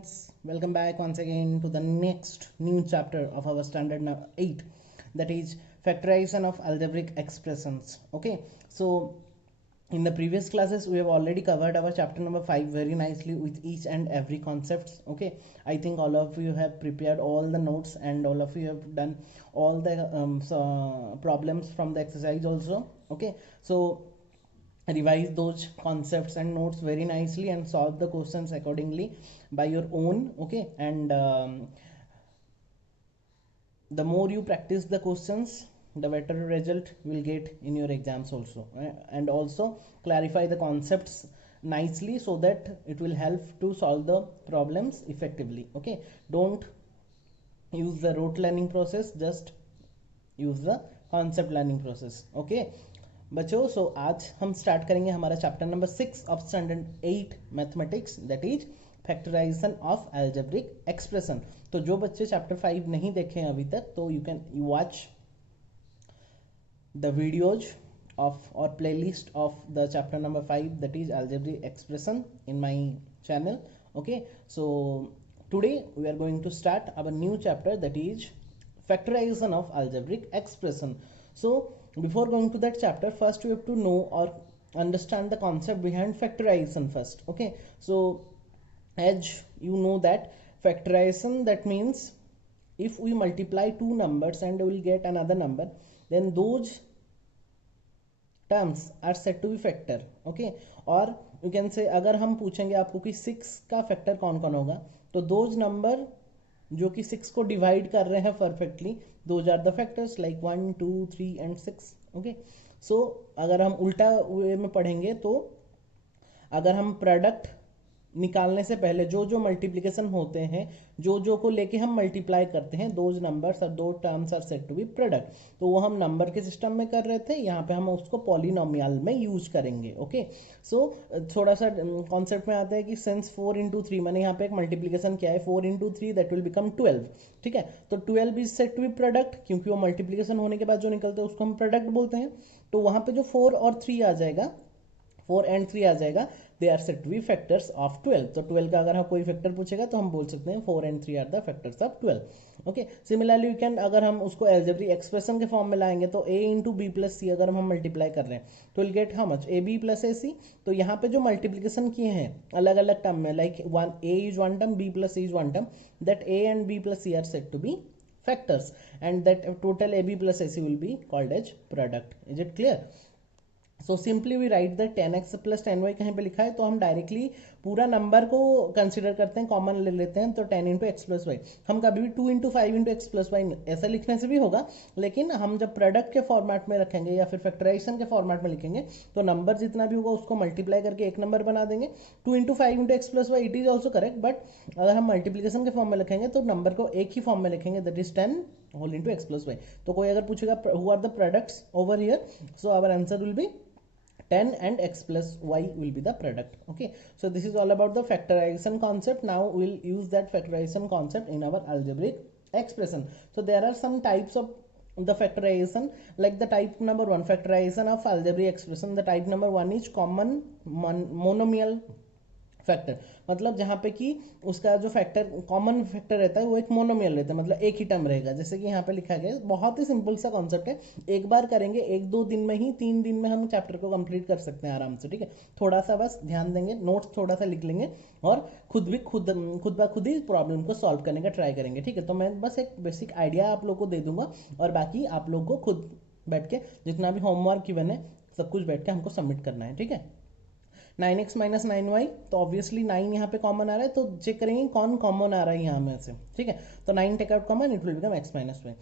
students, welcome back once again to the next new chapter of our standard 8, that is factorization of algebraic expressions. Okay, so in the previous classes we have already covered our chapter number 5 very nicely with each and every concepts. Okay, I think all of you have prepared all the notes and all of you have done all the problems from the exercise also. Okay, so revise those concepts and notes very nicely and solve the questions accordingly by your own. Okay, and the more you practice the questions, the better result you will get in your exams also, and also clarify the concepts nicely so that it will help to solve the problems effectively. Okay, don't use the rote learning process, just use the concept learning process. Okay बच्चों, सो आज हम start करेंगे हमारा chapter number 6 of standard 8 mathematics, that is factorisation of algebraic expression. तो जो बच्चे chapter 5 नहीं देखे हैं अभी तक, तो you can watch the videos of or playlist of the chapter number 5, that is algebraic expression, in my channel. Okay, so today we are going to start our new chapter, that is factorization of algebraic expression. So before going to that chapter, first we have to know or understand the concept behind factorization first. Okay, so as you know that factorization, that means if we multiply two numbers and we will get another number, then those terms are set to be factor. Okay, और you can say अगर हम पूछेंगे आपको कि 6 का factor कौन कौन होगा, तो दोज नंबर जो कि 6 को डिवाइड कर रहे हैं perfectly, those are the factors like 1 2 3 and 6. Okay, so अगर हम उल्टा वे में पढ़ेंगे, तो अगर हम प्रोडक्ट निकालने से पहले जो जो मल्टीप्लिकेशन होते हैं, जो जो को लेके हम मल्टीप्लाई करते हैं, दोज नंबर्स और दो terms are set to be product. तो वो हम नंबर के सिस्टम में कर रहे थे, यहाँ पे हम उसको पॉलिनोमियल में यूज करेंगे. ओके, सो थोड़ा सा कॉन्सेप्ट में आता है कि सिंस 4 इंटू 3, मैंने यहाँ पे एक मल्टीप्लिकेशन किया है 4 इंटू 3, दैट विल बिकम 12. ठीक है, तो 12 is set to be product, क्योंकि वो मल्टीप्लिकेशन होने के बाद जो निकलते हैं उसको हम प्रोडक्ट बोलते हैं. तो वहाँ पे जो 4 और 3 आ जाएगा, 4 एंड 3 आ जाएगा, they are set to be factors of 12. तो 12 का अगर हम कोई फैक्टर पूछेगा तो हम बोल सकते हैं 4 and 3 are the factors of 12. Okay, similarly you can, अगर हम उसको एल्जेब्रिक एक्सप्रेशन के फॉर्म में लाएंगे, तो a into b plus c अगर हम मल्टीप्लाई कर रहे हैं, तो will get how much, a b plus a c. तो यहाँ पे जो मल्टीप्लिकेशन किए हैं अलग अलग टर्म में, like one a is one term, b plus c is one term, that a and b plus c are set to be factors, and that total ab plus ac will be called as product. Is it clear? So simply we write the 10x plus 10y कहीं पे लिखा है, तो हम directly पूरा number को consider करते हैं, कॉमन ले लेते हैं, तो 10 इंटू एक्स प्लस वाई. हम कभी भी 2 into 5 into x plus y ऐसा लिखने से भी होगा, लेकिन हम जब प्रोडक्ट के फॉर्मेट में रखेंगे या फिर फैक्टराइजेशन के फॉर्मेट में लिखेंगे, तो नंबर जितना भी होगा उसको मल्टीप्लाई करके एक नंबर बना देंगे. 2 into 5 into x plus y, it is also correct, but अगर हम मल्टीप्लिकेशन के फॉर्म में लिखेंगे तो नंबर को एक ही फॉर्म में लिखेंगे, that is 10 whole into x plus y. तो कोई अगर पूछेगा who are the products over here, so our answer will be 10 and x plus y will be the product. Okay, so this is all about the factorization concept. Now we'll use that factorization concept in our algebraic expression. So there are some types of the factorization, like the type number 1 factorization of algebraic expression. The type number 1 is common monomial factor, मतलब जहाँ पे कि उसका जो factor common factor रहता है वो एक मोनोमियल रहता है, मतलब एक ही टर्म रहेगा. जैसे कि यहाँ पे लिखा गया है, बहुत ही सिंपल सा कॉन्सेप्ट है, एक बार करेंगे, 1-2 दिन में ही, 3 दिन में हम चैप्टर को कंप्लीट कर सकते हैं आराम से. ठीक है, थोड़ा सा बस ध्यान देंगे, नोट्स थोड़ा सा लिख लेंगे और खुद ब खुद ही प्रॉब्लम को सॉल्व करने का ट्राई करेंगे. ठीक है, तो मैं बस एक बेसिक आइडिया आप लोग को दे दूंगा और बाकी आप लोग को खुद बैठ के जितना भी होमवर्क गिवन है सब कुछ बैठ के हमको सबमिट करना है. ठीक है, 9x माइनस 9y, तो ऑब्वियसली 9 यहाँ पे कॉमन आ रहा है, तो चेक करेंगे कौन कॉमन आ रहा है यहाँ में से. ठीक है, तो 9 take out common, it will become x minus y.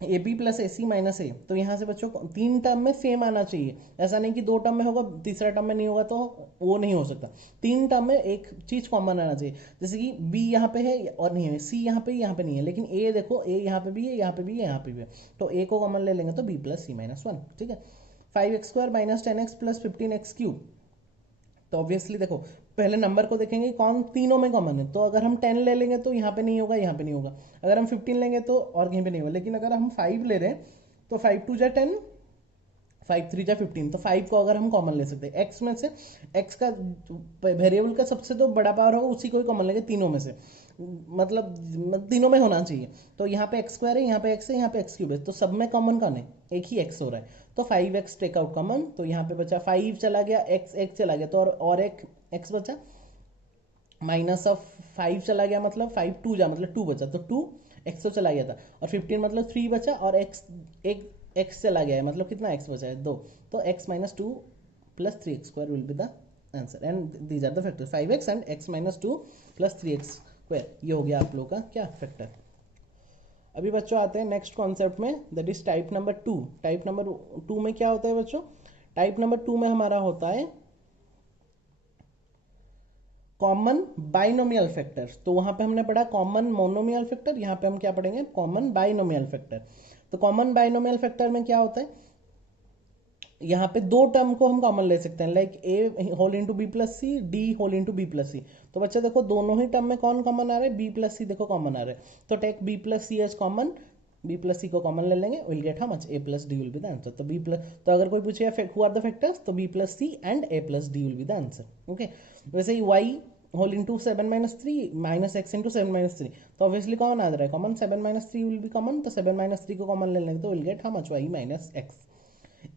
A b plus a c minus a, तो यहाँ से बच्चों 3 टर्म में सेम आना चाहिए, ऐसा नहीं कि 2 टर्म में होगा तीसरा टर्म में नहीं होगा, तो वो नहीं हो सकता. 3 टर्म में एक चीज कॉमन आना चाहिए, जैसे कि बी यहाँ पे है और नहीं है, सी यहाँ पे नहीं है, लेकिन ए देखो, ए यहाँ पे भी है, यहाँ पे भी है, यहाँ पे भी है, तो ए को कॉमन ले लेंगे तो बी प्लस सी माइनस 1. ठीक है, 5x square minus 10x plus 15x cube. तो ऑब्वियसली देखो पहले नंबर को देखेंगे कौन तीनों में कॉमन है, तो अगर हम 10 ले लेंगे तो यहाँ पे नहीं होगा, यहाँ पे नहीं होगा. अगर हम 15 लेंगे तो और कहीं पे नहीं होगा, लेकिन अगर हम 5 ले रहे हैं तो 5 2 जा 10, 5 3 जा 15, तो 5 को अगर हम कॉमन ले सकते हैं x में से, x का वेरिएबल का सबसे तो बड़ा पावर होगा उसी को ही कॉमन लेंगे तीनों में से, मतलब तीनों में होना चाहिए। तो यहाँ पे एक्स स्क्वायर है, यहाँ पे एक्स है, यहाँ पे एक्स क्यूब है, तो सब में कॉमन कौन है, एक ही एक्स हो रहा है, तो 5x टेक आउट कॉमन, तो यहाँ पे बचा 5 चला गया, एक्स एक चला गया, तो और एक एक्स बचा, माइनस ऑफ 5 चला गया मतलब 5 2 जा मतलब 2 बचा, तो 2 एक्स तो चला गया था, और 15 मतलब 3 बचा, और एक्स एक एक्स चला गया है मतलब कितना एक्स बचा है 2, तो x minus 2 plus 3x square will be the answer, and these are the factor 5x and x minus 2 plus 3x square, ये हो गया आप लोग का क्या फैक्टर। अभी बच्चों आते हैं नेक्स्ट कॉन्सेप्ट में, that is type number 2। Type number 2 में क्या होता है बच्चों, टाइप नंबर 2 में हमारा होता है कॉमन बाइनोमियल फैक्टर। तो वहां पे हमने पढ़ा कॉमन मोनोमियल फैक्टर, यहाँ पे हम क्या पढ़ेंगे, कॉमन बाइनोमियल फैक्टर। तो कॉमन बाइनोमियल फैक्टर में क्या होता है, यहाँ पे दो टर्म को हम कॉमन ले सकते हैं, like a whole into b plus c, d whole into b plus c. तो बच्चा देखो दोनों ही टर्म में कौन कॉमन आ रहा है, बी प्लस सी देखो कॉमन आ रहा है, तो take b plus c as common, b plus c को कॉमन ले लेंगे, will get how much, a plus d will be the answer. तो बी प्लस, तो अगर कोई पूछे हु आर द फैक्टर्स, तो b plus c and a plus d will be the answer. Okay, वैसे ही y whole into 7 minus 3 minus x into 7 minus 3, तो obviously कौन आ रहा है common, 7 minus 3 will be common, तो 7 माइनस 3 को कॉमन ले लेंगे, तो will get how much, y minus x.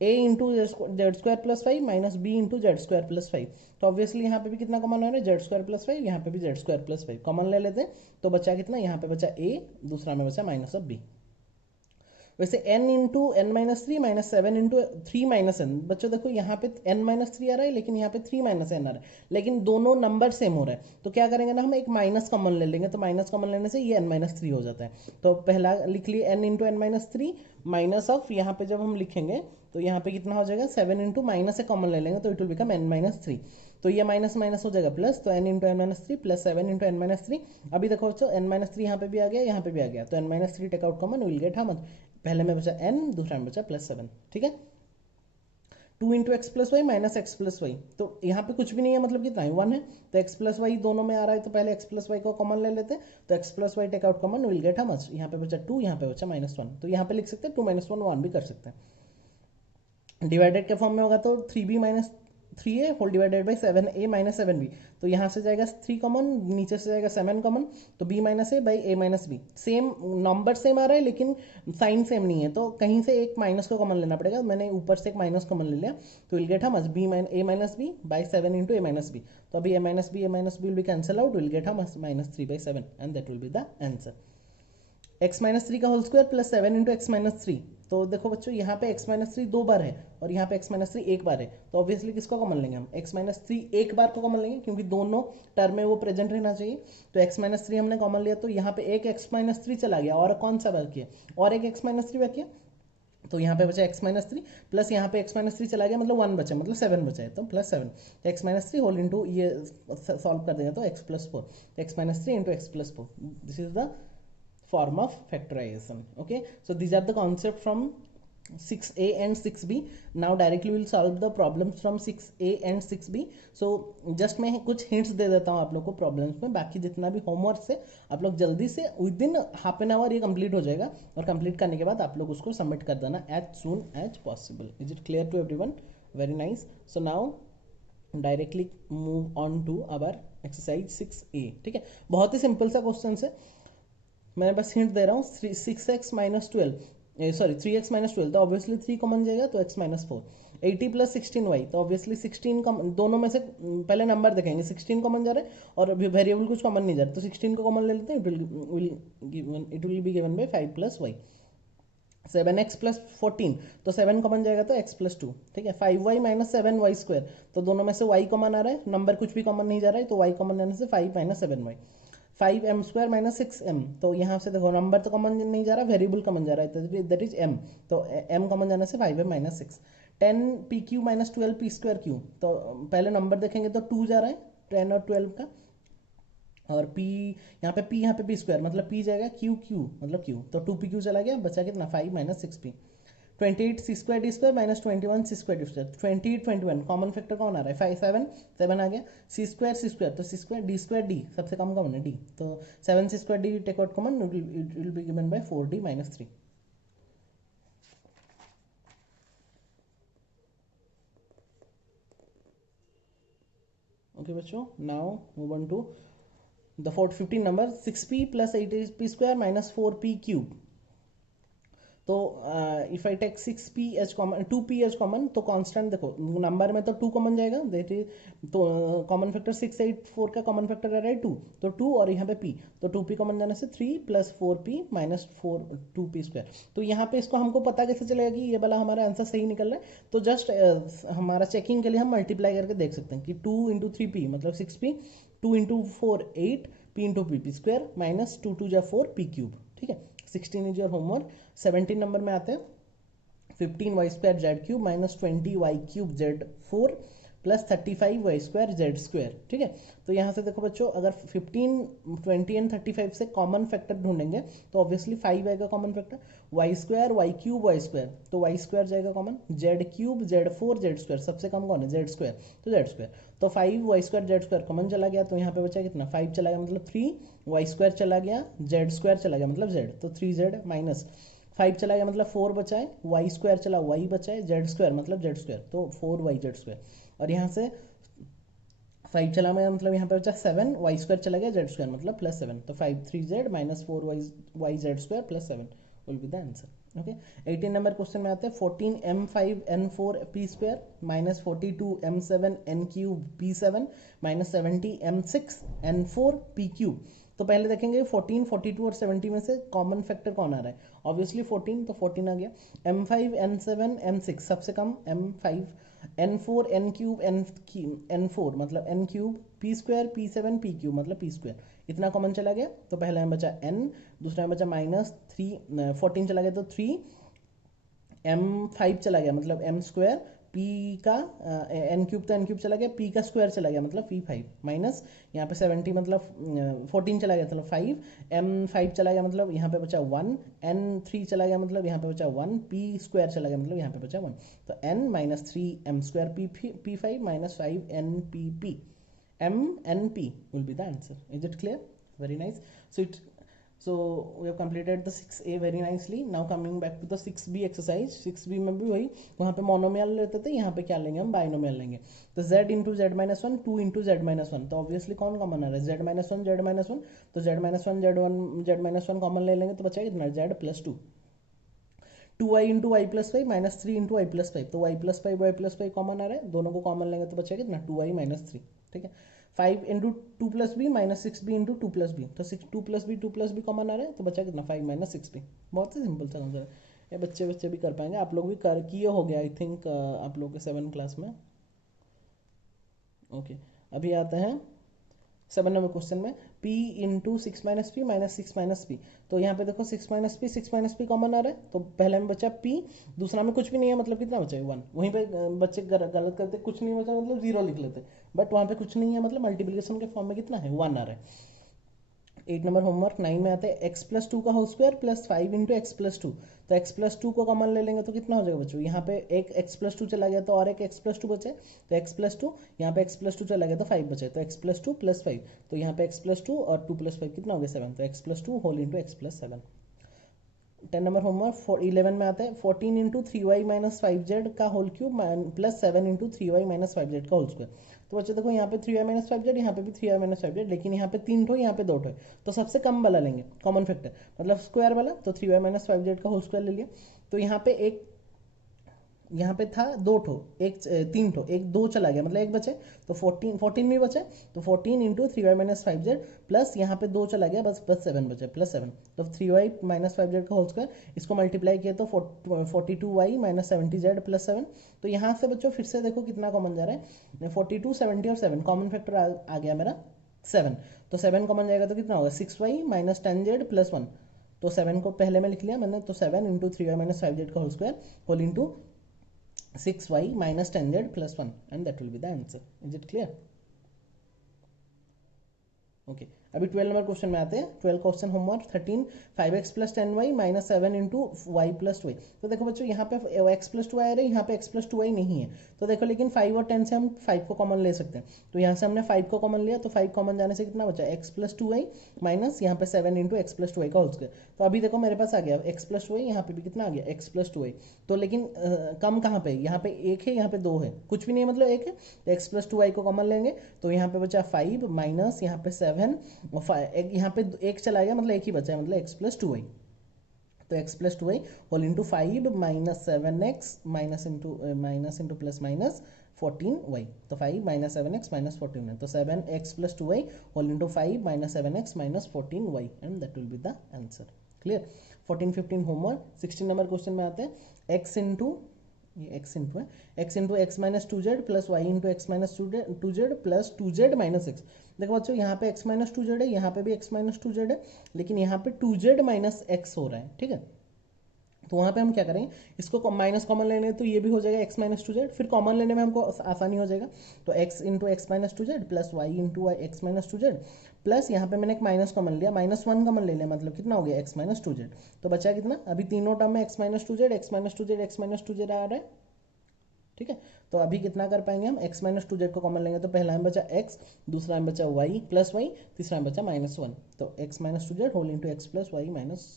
a into z square plus 5 minus b into z square plus 5, तो ऑब्वियसली यहाँ पे भी कितना कॉमन आ रहा है, जेड स्क्वायर प्लस 5, यहाँ पे भी जेड स्क्वायर प्लस 5 कॉमन ले लेते हैं, तो बचा कितना, यहाँ पे बचा a, दूसरा में बचा माइनस ऑफ b। वैसे n into n minus three minus 7 into 3 minus n, बच्चों देखो यहाँ पे n माइनस 3 आ रहा है, लेकिन यहाँ पे 3 माइनस एन आ रहा है, लेकिन दोनों नंबर सेम हो रहा है, तो क्या करेंगे ना, हम एक माइनस कॉमन ले लेंगे, तो माइनस कॉमन लेने से ये n माइनस 3 हो जाता है। तो पहला लिख लिए n into n minus 3 minus of, यहाँ पे जब हम लिखेंगे तो यहाँ पे कितना हो जाएगा, 7 इंटू माइनस से कॉमन ले लेंगे, तो it will become n minus 3, तो ये माइनस माइनस हो जाएगा प्लस, तो n into n minus 3 plus 7 into n minus 3। अभी देखो बच्चों n माइनस 3 यहाँ पे भी आ गया, यहाँ पे भी आ गया, तो n minus 3 take out common, will get how much, पहले में बचा n, दूसरा में बचा प्लस 7, ठीक है। 2 into x plus y minus x plus y, तो यहाँ पे कुछ भी नहीं है मतलब कितना है 1 है, तो एक्स प्लस वाई दोनों में आ रहा है, तो पहले एक्स प्लस वाई को कॉमन ले लेते हैं, तो x plus y take out common, will get how much, यहाँ पे बचा 2, यहाँ पे बचा माइनस 1, तो यहाँ पे लिख सकते हैं 2 माइनस 1 1 भी कर सकते हैं। डिवाइडेड के फॉर्म में होगा तो 3b minus 3a whole divided by 7a minus 7b, तो यहाँ से जाएगा 3 कॉमन, नीचे से जाएगा 7 कॉमन, तो b minus a by a minus b, same number same आ रहा है लेकिन साइन सेम नहीं है, तो कहीं से एक माइनस को कॉमन लेना पड़ेगा, मैंने ऊपर से एक माइनस कॉमन ले लिया, तो will get how much, b minus a minus b by 7 into a minus b, तो अभी a minus b will be cancel out, will get how much minus 3 by 7, and that will be the answer. X minus 3 का whole square plus 7 into x minus 3, तो देखो बच्चों यहाँ पे x minus 3 दो बार है और यहाँ पे x माइनस 3 एक बार है, तो ऑब्वियसली किसको कॉमन लेंगे हम, x माइनस 3 एक बार को कॉमन लेंगे, क्योंकि दोनों टर्म में वो प्रेजेंट रहना चाहिए, तो x माइनस 3 हमने कॉमन लिया, तो यहाँ पे एक x माइनस 3 चला गया, और कौन सा बाकी है, और एक x माइनस 3 बाकी है, तो यहाँ पे बचा x माइनस 3 प्लस यहाँ पे x माइनस 3 चला गया, मतलब 1 बचा, मतलब 7 बचा है, तो प्लस 7, तो x माइनस 3 होल इंटू ये सॉल्व कर देंगे तो x प्लस 4, तो x minus 3 into x plus 4, this is the form of factorization. Okay, so these are the concept from 6a and 6b. Now directly we'll solve the problems from 6a and 6b. so just मैं कुछ hints दे देता हूँ आप लोग को problems में, बाकी जितना भी homework है आप लोग जल्दी से within half an hour ये complete हो जाएगा, और complete करने के बाद आप लोग उसको submit कर देना as soon as possible. Is it clear to everyone? Very nice. So now directly move on to our exercise 6a. ठीक है, बहुत ही सिंपल सा क्वेश्चन है, मैं बस हिंट दे रहा हूँ, 6x minus 12 sorry 3x minus 12, तो ऑब्वियसली 3 कॉमन जाएगा, तो x माइनस 4, 80 प्लस 16y, तो ऑब्वियसली 16 कॉमन, दोनों में से पहले नंबर देखेंगे, 16 कॉमन जा रहा है और वेरिएबल कुछ कॉमन नहीं जा रहा, तो 16 को कॉमन ले लेते हैं, it will be given by 5 plus y. 7x plus 14, तो 7 कॉमन जाएगा तो x प्लस 2, ठीक है। 5y माइनस 7y स्क्वायर, तो दोनों में से y कॉमन आ रहा है, नंबर कुछ भी कॉमन नहीं जा रहा है, तो y कॉमन लेने से 5 minus 7y। 5m square minus 6m, तो यहाँ से देखो नंबर तो कॉमन नहीं जा रहा, वेरिएबल कॉमन जा रहा है, दैट इज m, तो m कॉमन जाने से 5m minus 6। 10pq minus 12p square q, तो पहले नंबर देखेंगे तो 2 जा रहा है 10 और 12 का, और p यहाँ पे p यहाँ पे p स्क्वायर मतलब p जाएगा q q मतलब q, तो 2pq चला गया, बचा कितना 5 minus 6p। 28 c square d square minus 21 c square d square, 28 21 common factor कौन आ रहा है 5 7 आ गया, सी स्क्वायर तो सी स्क्वायर डी सबसे कम कॉमन है डी, तो 7 c square d take out common, it will be given by 4d minus 3। Okay बच्चों, now move on to the 15 number 6p plus 8p square minus 4p cube. तो if I take 6p h common 2p h common, तो constant देखो number में तो 2 common जाएगा, that is तो common factor 6 8 4 का common factor आ रहा है 2, तो 2 और यहाँ पे p, तो 2p कॉमन जाने से 3 plus 4p minus 2p square. तो यहाँ पे इसको हमको पता कैसे चलेगा कि ये वाला हमारा आंसर सही निकल रहा है, तो जस्ट हमारा चेकिंग के लिए हम मल्टीप्लाई करके देख सकते हैं कि 2 इंटू 3p मतलब 6p, 2 into 4 8, p into P square minus 2 2 जा 4 p क्यूब। ठीक है, 16 इज योर होमवर्क। 17 नंबर में आते हैं 15 y square z cube minus 20 y cube z 4 plus 35 y square z square. ठीक है, तो यहाँ से देखो बच्चों, अगर 15 20 एंड 35 से कॉमन फैक्टर ढूंढेंगे तो ऑब्वियसली 5 आएगा common factor, y square y cube y square, तो वाई स्क्वायर जाएगा common, z cube z 4 z square, सबसे कम कौन है जेड स्क्वायर, तो जेड स्क्वायर, तो 5 y square z square common चला गया, तो यहाँ पे बचा कितना 5 चला गया मतलब 3, वाई स्क्वायर चला गया, जेड स्क्वायर चला गया मतलब जेड, तो 3z माइनस 5 चला गया मतलब 4 बचा है, वाई स्क्वायर चला वाई बचा है, जेड स्क्वायर मतलब जेड स्क्वायर, तो 4y जेड स्क्वायर, और यहाँ से 5 चला गया मतलब यहाँ पे बचा 7, वाई स्क्वायर चला गया जेड स्क्वायर मतलब प्लस 7, तो 5 3z minus 4 y z square plus 7 will be the answer. Okay, 18 number question में आते हैं 14 m5 n4 p square minus 42 m7 n cube p7 minus 70 m6 n4 p cube. तो पहले देखेंगे 14 42 और 70 में से कॉमन फैक्टर कौन आ रहा है, ऑब्वियसली 14, तो 14 आ गया, m5 n7 m6 सबसे कम m5, n4 n cube n4 मतलब n cube, p square p7 p cube मतलब p स्क्वायर, इतना कॉमन चला गया, तो पहला में बचा n, दूसरा में बचा माइनस 3, 14 चला गया तो 3, m5 चला गया मतलब m स्क्वायर, p का n क्यूब तो n क्यूब चला गया, p का स्क्वायर चला गया मतलब p5 माइनस यहाँ पे 70 मतलब 14 चला गया मतलब 5, m5 चला गया मतलब यहाँ पे बचा 1, n3 चला गया मतलब यहाँ पे बचा 1, p स्क्वायर चला गया मतलब यहाँ पे बचा 1, तो n minus 3 m square p5 minus 5 n p m n p will be the answer. Is it clear? Very nice. So we have completed the 6a very nicely. Now coming back to the 6b exercise. 6b में भी वही, वहाँ पे monomial लेते थे, यहाँ पे क्या लेंगे हम बाइनोमियल लेंगे, तो z into z minus one 2 into z minus one, तो ऑब्वियसली कौन कॉमन आ रहा है z minus one z minus one, तो z minus one z minus one common ले लेंगे तो बचा कितना z plus 2, 2y into y plus five minus 3 into y plus five, तो वाई प्लस फाइव कॉमन आ रहा है, दोनों को कॉमन लेंगे तो बचा कितना 2y माइनस 3। ठीक है, 5 into 2 plus b minus 6b into 2 plus b, तो 2 प्लस बी कॉमन आ रहा है, तो बचा कितना 5 माइनस 6b। बहुत ही सिंपल सा आंसर है, ये बच्चे भी कर पाएंगे, आप लोग भी कर किए हो गया आई थिंक आप लोग के 7 क्लास में। ओके, अभी आते हैं 7 नंबर क्वेश्चन में p into 6 minus P minus 6 minus P, तो यहाँ पे देखो 6 माइनस पी कॉमन आ रहा है, तो पहले में बचा p, दूसरा में कुछ भी नहीं है मतलब कितना बचा है 1, वहीं पे बच्चे गलत करते, कुछ नहीं बचा मतलब 0 लिख लेते, बट वहाँ पे कुछ नहीं है मतलब मल्टीप्लिकेशन के फॉर्म में कितना है 1 आ रहा है। 8 नंबर होमवर्क 9 में आते हैं एक्स प्लस 2 का whole square plus 5 into x plus 2, तो एक्स प्लस 2 को कॉमन ले लेंगे तो कितना हो जाएगा बच्चों, यहाँ पे एक एक्स प्लस 2 चला गया तो और एक एक्स प्लस 2 बचे, तो एक्स प्लस 2, यहाँ पे एक्स प्लस 2 चला गया तो 5 बचे, तो एक्स प्लस 2 प्लस 5, तो यहाँ पे एक्स प्लस 2 और 2 प्लस 5 कितना हो गया 7, तो x plus 2 whole into x plus 7। 10 number homework 11 में आता है 14 इंटू 3y माइनस 5z का whole cube plus 7 into 3y minus 5z का होल स्क्वायर, तो बच्चे देखो यहाँ पे 3y माइनस 5z, यहाँ पे भी 3y माइनस 5z, लेकिन यहाँ पे 3 ठो यहाँ पे 2 ठो है, तो सबसे कम वाला लेंगे कॉमन फैक्टर मतलब स्क्वायर वाला, तो 3y माइनस 5z का होल स्क्वायर ले लिया, तो यहाँ पे एक यहाँ पे था 2 ठो, एक 3 ठो, एक 2 चला गया मतलब एक बचे, तो 14 भी बचे, तो 14 into 3y minus 5z plus यहाँ पे 2 चला गया बस 7 बचे प्लस 7, तो 3y माइनस 5z का होल स्क्वायर, इसको मल्टीप्लाई किया तो 42y माइनस 70z प्लस 7, तो यहाँ से बच्चों फिर से देखो कितना कॉमन जा रहा है 42 70 और 7, कॉमन फैक्टर आ गया मेरा 7, तो 7 कॉमन जाएगा तो कितना होगा 6y माइनस 10z प्लस 1, तो 7 को पहले में लिख लिया मैंने, तो 7 इंटू 3y माइनस 5z का whole square whole into 6y minus 10z plus 1 and that will be the answer. Is it clear? Okay, अभी 12 नंबर क्वेश्चन में आते हैं। 12 question homework 13 5x plus 10y minus 7 into y plus 2। तो देखो बच्चों यहाँ पे x प्लस 2 आ रहा है, यहाँ पे x प्लस 2y नहीं है। तो देखो लेकिन 5 और 10 से हम 5 को कॉमन ले सकते हैं। तो यहाँ से हमने 5 को कॉमन लिया, तो 5 कॉमन जाने से कितना बचा, x प्लस 2y माइनस यहाँ पे 7 इंटू एक्स प्लस 2y का होल स्क्वायर। तो अभी देखो मेरे पास आ गया x प्लस 2y, यहाँ पे भी कितना आ गया x प्लस 2y। तो लेकिन कम कहाँ पे, यहाँ पे 1 है, यहाँ पे 2 है, कुछ भी नहीं है मतलब 1 है। तो x प्लस 2y को कॉमन लेंगे तो यहाँ पे बचा 5 माइनस यहाँ पे 7 और यहाँ पे 1 चला गया, मतलब 1 ही बचा है, मतलब x प्लस 2y। तो x plus 2y whole into 5 minus 7x minus into plus minus 14y। तो 5 माइनस 7x माइनस 14 है, तो 7x plus 2y whole into 5 minus 7x minus 14y and that will be the answer. Clear. 14 15 homework. 16 number question में आते हैं। x into ये x into है, x into x minus 2z plus y into x minus 2z plus 2z minus x. देखो बच्चों यहाँ पे x minus 2z है, यहाँ पे भी x माइनस 2z है, लेकिन यहाँ पे 2z माइनस एक्स हो रहा है, ठीक है। तो वहाँ पे हम क्या करेंगे, इसको माइनस कॉमन लेने तो ये भी हो जाएगा x माइनस 2z, फिर कॉमन लेने में हमको आसानी हो जाएगा। तो x into x minus 2z plus y into x minus 2z plus यहाँ पे मैंने एक माइनस कॉमन लिया, -1 कॉमन ले लिया, मतलब कितना हो गया x माइनस 2z। तो बचा कितना, अभी तीनों टर्म में x minus 2z x minus 2z x minus 2z आ रहा है, ठीक है। तो अभी कितना कर पाएंगे हम, x माइनस 2z को कॉमन लेंगे तो पहला में बचा x, दूसरा में बचा y प्लस वाई, तीसरा में बचा -1। तो x minus 2z whole into x plus y minus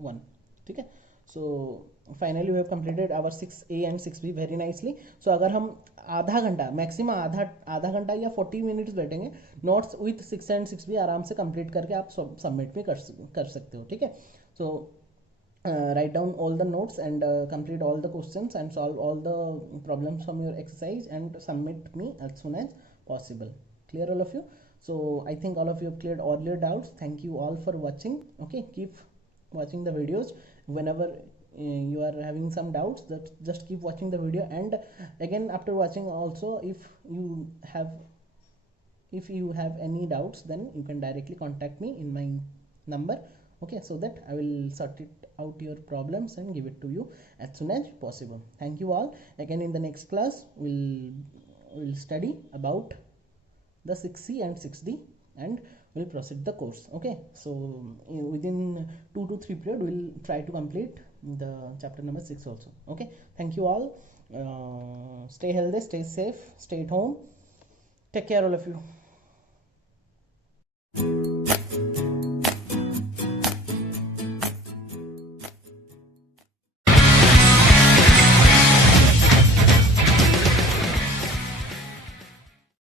1, ठीक है। So finally we have completed our 6A and 6B very nicely. So अगर हम आधा घंटा मैक्सिमम आधा घंटा या 40 मिनट्स बैठेंगे, नोट्स विथ 6 एंड 6B आराम से कंप्लीट करके आप सबमिट भी कर सकते हो, ठीक है। सो write down all the notes and complete all the questions and solve all the problems from your exercise and submit me as soon as possible. Clear all of you? So I think all of you have cleared all your doubts. Thank you all for watching. Okay, keep watching the videos whenever you are having some doubts, that just keep watching the video, and again after watching also if you have any doubts, then you can directly contact me in my number, okay, so that I will sort it out your problems and give it to you as soon as possible. Thank you all. Again in the next class we'll study about the 6C and 6D and we'll proceed the course, okay. So within 2 to 3 period we'll try to complete the chapter number 6 also, okay. Thank you all. Stay healthy, stay safe, stay at home, take care all of you.